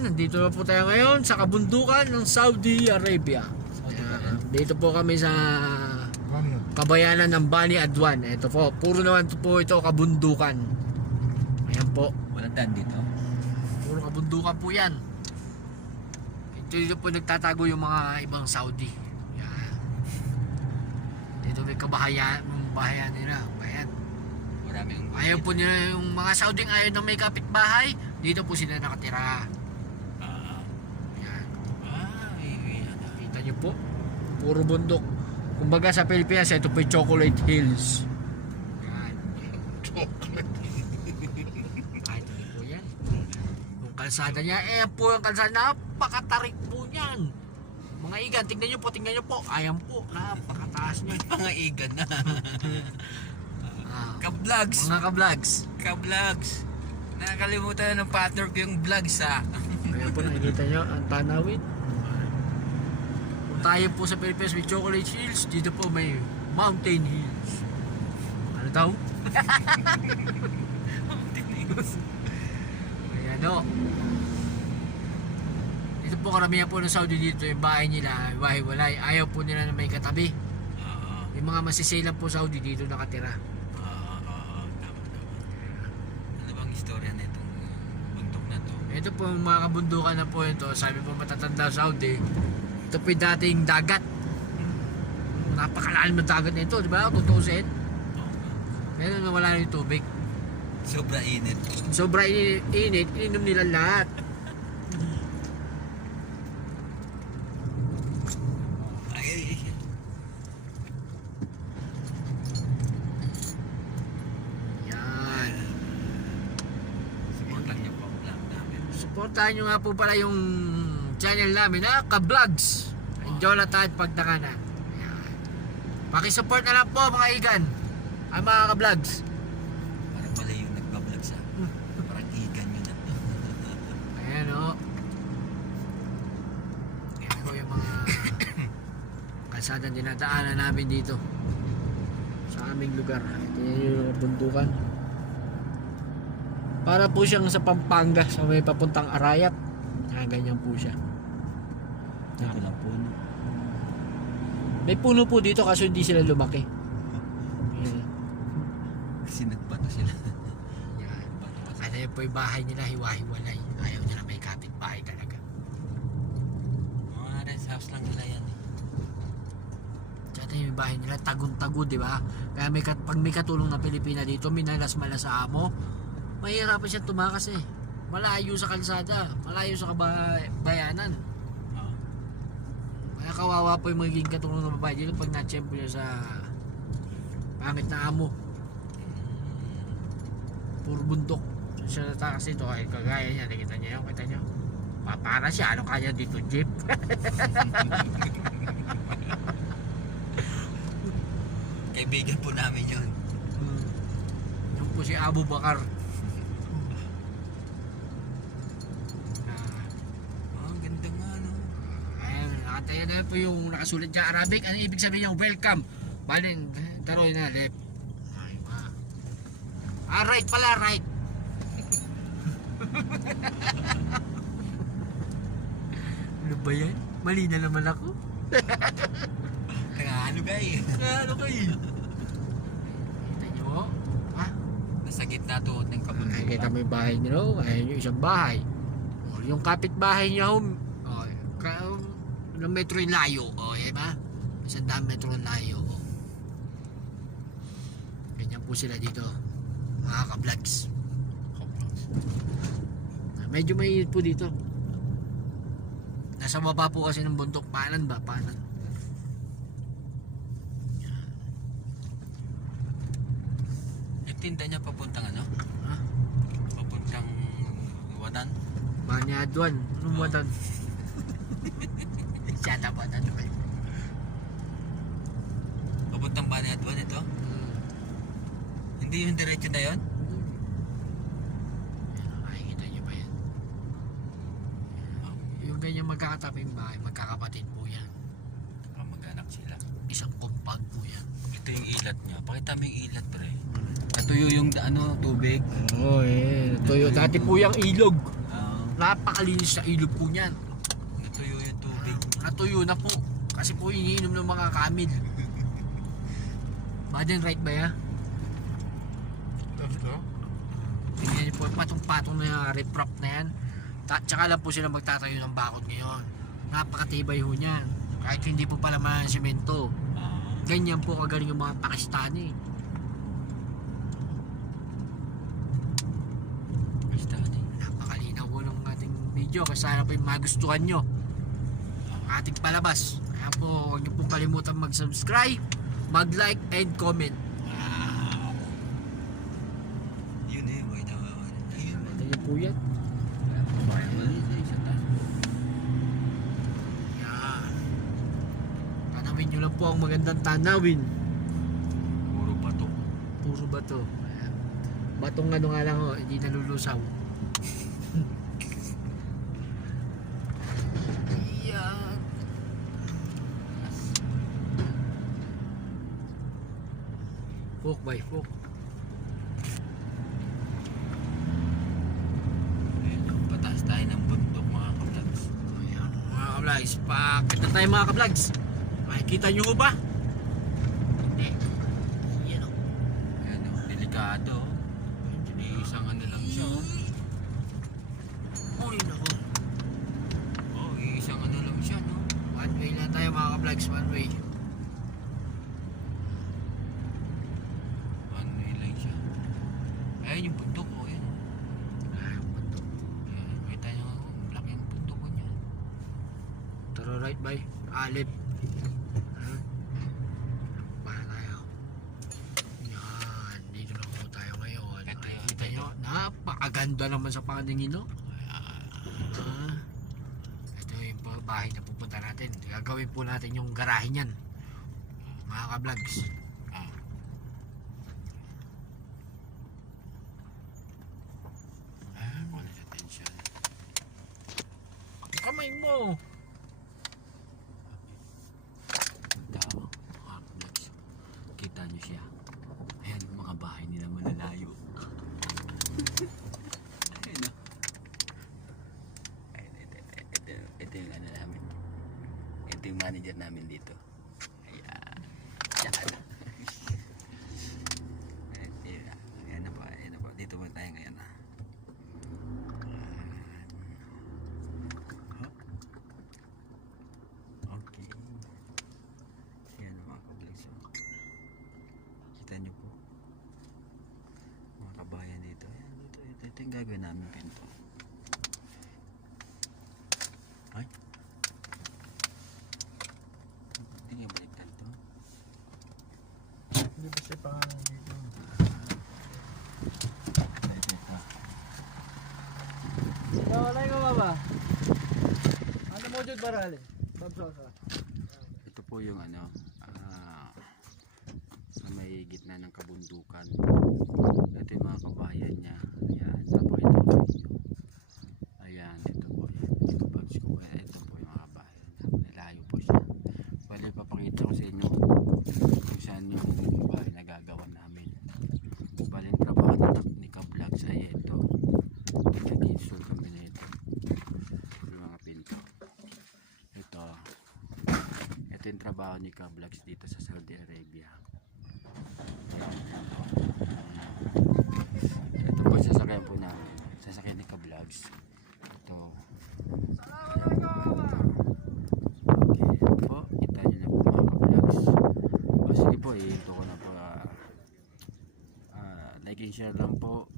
nandito na po tayo ngayon sa kabundukan ng Saudi Arabia. Dito po kami sa kabayanan ng Bani Adwan. Ito po, puro naman po ito kabundukan. Ayan po. Walang daan dito. Puro kabundukan po yan. Dito po nagtatago yung mga ibang Saudi. Yan. Dito may kabahayan nila. Bayan. Maraming Ayaw po nila yung mga Saudi ayaw na may kapitbahay. Dito po sila nakatira. Yan. Kita nyo po. Puro bundok. Kumbaga sa Pilipinas, ito po yung Chocolate Hills. Yan. Chocolate kahit hindi po yan. Yung kalsada niya, po yung kalsada. Napakatarik po niyan. Mga igan, tingnan nyo po. Ayan po, napakataas niya. mga igan na. Ah, Ka-vlogs. mga ka-vlogs. Ka-vlogs. Nakakalimutan na ng partner ko yung vlogs ha. Ayan po, nakikita nyo ang tanawin. Kung tayo po sa Pilipinas may Chocolate Hills, dito po may Mountain Hills. Ano daw? Mountain Hills. Ayan o. Dito po karamihan po ng Saudi dito, yung bahay nila, wahi-walay. Ayaw po nila na may katabi. Yung mga masisilang po Saudi dito nakatira. Tama. Ano bang istorya na itong bundok na to? Ito po yung mga kabundukan na po ito. Sabi po matatanda Saudi. Ito po yung dating dagat. Napakalalim ng dagat na ito, di ba? Tutusin. Pero nawala na yung tubig. Sobra init. Sobra init, ininom nila lahat. Ay. Yan. Supportan niyo po ang vlog namin. Supportahan nyo nga po pala yung channel namin na Ka-Vlogs. Jonathan Pagtakanan. Yan. Pakisupport na lang po mga igan. Ang mga Ka-Vlogs. Parang pala yung nagbablog sa parang igan yun na. Ayan o. Ayan po yung mga kalsadang dinadaanan namin dito sa aming lugar. Ito yung bundukan. Para po siyang sa Pampanga, sa may papuntang Arayat. Ganyan po siya. Ito lang po. May puno po dito kaso hindi sila lumaki. Ayan. Kasi nagbato sila. Yan. Ano yun po yung bahay nila, hiwa-hiwalay. Ayaw nila may kapitbahay talaga. Mga rest house lang nila yan. Tsaka yung bahay nila, tagun-tago, di ba? Kaya pag may katulong na Pilipina dito, minalas-malas sa amo, mahirapan siya tumakas eh. Malayo sa kalsada, malayo sa kabayanan. Kaya kawawa po yung magiging katulong ng babae dito pag na-tsempo niya sa pangit na amo. Puro bundok. Siya natakas dito, ay kagaya niya, nakita niya yun, kita niyo. Para siya, ano kaya dito, jeep? Kaibigan po namin yun. Yung po si Abu Bakar. Ang ganda nga no. Ayan, nakatayan na po yung nakasulat niya Arabic. Ano ibig sabihin niya? Welcome. Baling, taroy na, left. Ay, right pala, right. Ano ba yan? Mali na naman ako. Kaya ano guys? Ano kayo? Kita nyo? Ha? Nasa gitna to ng kabundukan. Nakikita mo yung bahay nyo? Ayan yung isang bahay. O, yung kapitbahay nyo, ilang metro yung layo. O, ba? 100 metro yung layo. O. Ganyan po sila dito. Mga ka-vlogs. Medyo mainit po dito. Nasa baba po kasi ng bundok. Panan ba? Panan. Tinda niya papuntang ano? Ha? Papuntang Watan. Bani Adwan. Anong watan? Siyata po. Ano ba? Papuntang Bani Adwan ito? Hindi yung diretso na yun? Makikita niyo ba yan? Yung ganyan magkakataping bahay, magkakapatid po yan. Mag-anak sila. Isang compound po yan. Ito yung ilat niya. Pakita mo yung ilat pre. Natuyo yung ano, tubig. Oo Tuyo. Dati po yung ilog. Napakalinis sa ilog po niyan. Natuyo yung tubig. Natuyo na po. Kasi po iniinom ng mga kamil. Baden right ba ya? Tingnan niyo po patong-patong na riprap na yan. Tsaka lang po sila magtatayo ng bakod ngayon. Napakatibay ho niyan. Kahit hindi po pala ng semento. Ganyan po kagaling yung mga Pakistani. Napakalinaw po ng ating video. Kasi sana po yung magustuhan nyo ang ating palabas. Kaya po huwag nyo po kalimutan mag-subscribe, mag-like and comment. Yun eh, may tawawan. Ayun. Ito yung po yan. Yan. Tanawin nyo lang po ang magandang tanawin. Puro bato. Puro bato. Ayan. Batong ano nga lang ho, hindi nalulusaw. Yan. Fork by fork. Ayun, pataas tayo ng bundok mga kablags. Ayan mga kablags. Pakit na tayo mga kablags. Makikita nyo ko ba? Hindi. Yan o. Ayan o, delikado. Isang ano lang siya o. Uy nako. Oh, isang ano lang siya no. One way na tayo mga kablags. One way. Ano lang siya. Ayan yung bundok o. Ayan o. Ayan bato. Ayan, kita nyo o. Laki yung bundok ko niya. Tara right by. Alip. Para tayo. Yan. Dito lang po tayo ngayon. Ito, Nakikita ito. nyo. Napakaganda naman sa paningin no. Ito yung bahay na pupunta natin. Gagawin po natin yung garahe niyan. Mga ka-vlogs. Wala sa tension. Kamay mo. Tao, mga kablags. Kita nyo siya. Ayan yung mga bahay nila malalayo. Ayan o. Ayan, ito yung ano namin. Ito yung manager namin dito. Ayan. Yan. Ayan na po. Ayan na po. Dito mo tayo ngayon ha. Okay. Ayan mga kablags. Kita nyo po. Mga kabayan dito. Ayan, ito yung gagawin namin pinto. Ay. Hindi nga baliktad to. Hindi ba siya pangalan dito? Wala ka ba? Ano mo dyan barali? Babsaka. Ito po yung ano, sa may gitna ng kabundukan. Ito yung mga kabayan niya. Ayan, tapos ito sa inyo. Ayan, ito po. Ito bags ko. Ito po yung mga kabayan niya. Nilayo po siya. Bali, papakita ko sa inyo kung saan yung bahay na gagawa namin. Bali, yung trabaho ni Kablags ay ito. Nag-install kami na ito. Yung mga pinto. Ito yung trabaho ni Kablags dito sa Saudi Arabia. Ito po sasakyan po namin. Sasakyan ni Kablags. Ito. Okay, ito po. Kita nyo na po mga Kablags. O sige po, ito ko na po. Like and share lang po.